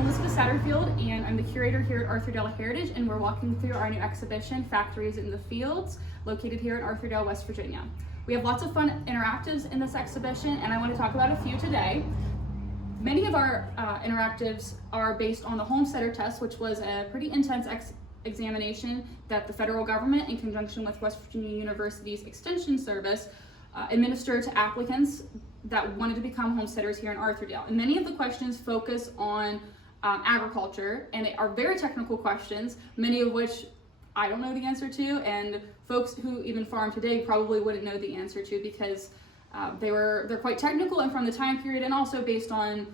I'm Elizabeth Satterfield, and I'm the curator here at Arthurdale Heritage, and we're walking through our new exhibition, Factories in the Fields, located here in Arthurdale, West Virginia. We have lots of fun interactives in this exhibition, and I want to talk about a few today. Many of our interactives are based on the Homesteader test, which was a pretty intense examination that the federal government, in conjunction with West Virginia University's Extension Service, administered to applicants that wanted to become homesteaders here in Arthurdale. And many of the questions focus on agriculture, and they are very technical questions, many of which I don't know the answer to, and folks who even farm today probably wouldn't know the answer to, because they're quite technical and from the time period, and also based on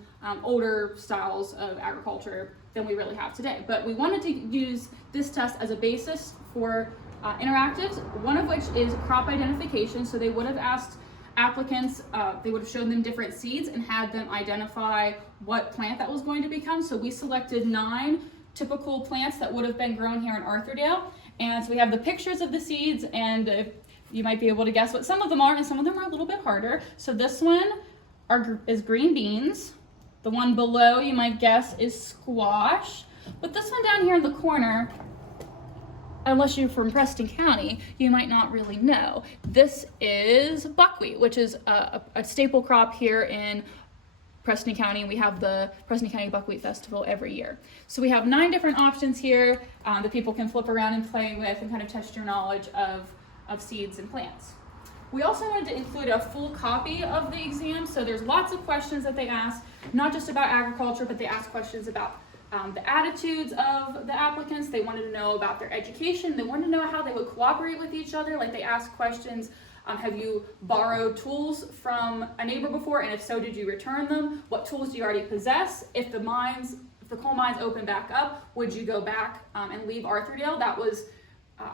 older styles of agriculture than we really have today. But we wanted to use this test as a basis for interactives, one of which is crop identification. So they would have asked applicants, they would have shown them different seeds and had them identify what plant that was going to become. So we selected 9 typical plants that would have been grown here in Arthurdale. And so we have the pictures of the seeds, and you might be able to guess what some of them are, and some of them are a little bit harder. So this one is green beans. The one below, you might guess, is squash. But this one down here in the corner, unless you're from Preston County, you might not really know. This is buckwheat, which is a staple crop here in Preston County, and we have the Preston County Buckwheat Festival every year. So we have 9 different options here that people can flip around and play with and kind of test your knowledge of seeds and plants. We also wanted to include a full copy of the exam, so there's lots of questions that they ask, not just about agriculture, but they ask questions about the attitudes of the applicants. They wanted to know about their education. They wanted to know how they would cooperate with each other. Like, they asked questions, have you borrowed tools from a neighbor before, and if so, did you return them? What tools do you already possess? If the coal mines open back up, would you go back and leave Arthurdale? That was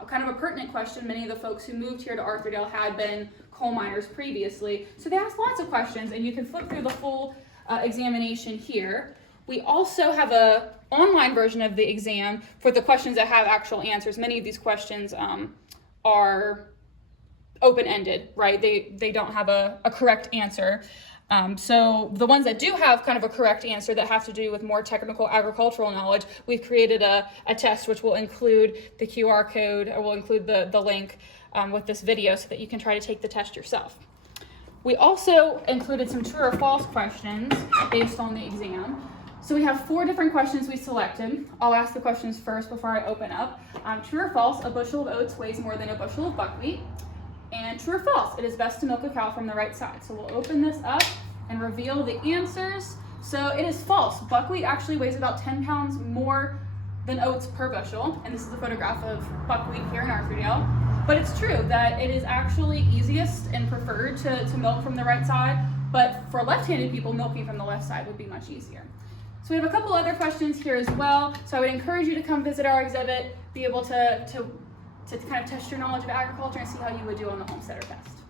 kind of a pertinent question. Many of the folks who moved here to Arthurdale had been coal miners previously. So they asked lots of questions, and you can flip through the full examination here. We also have an online version of the exam for the questions that have actual answers. Many of these questions are open-ended, right? They don't have a correct answer. So the ones that do have kind of a correct answer that have to do with more technical agricultural knowledge, we've created a test which will include the QR code, or will include the link with this video, so that you can try to take the test yourself. We also included some true or false questions based on the exam. So we have 4 different questions we selected. I'll ask the questions first before I open up. True or false, a bushel of oats weighs more than a bushel of buckwheat. And true or false, it is best to milk a cow from the right side. So we'll open this up and reveal the answers. So it is false. Buckwheat actually weighs about 10 pounds more than oats per bushel. And this is a photograph of buckwheat here in Arthurdale. But it's true that it is actually easiest and preferred to milk from the right side. But for left-handed people, milking from the left side would be much easier. So we have a couple other questions here as well. So I would encourage you to come visit our exhibit, be able to kind of test your knowledge of agriculture and see how you would do on the Homesteader test.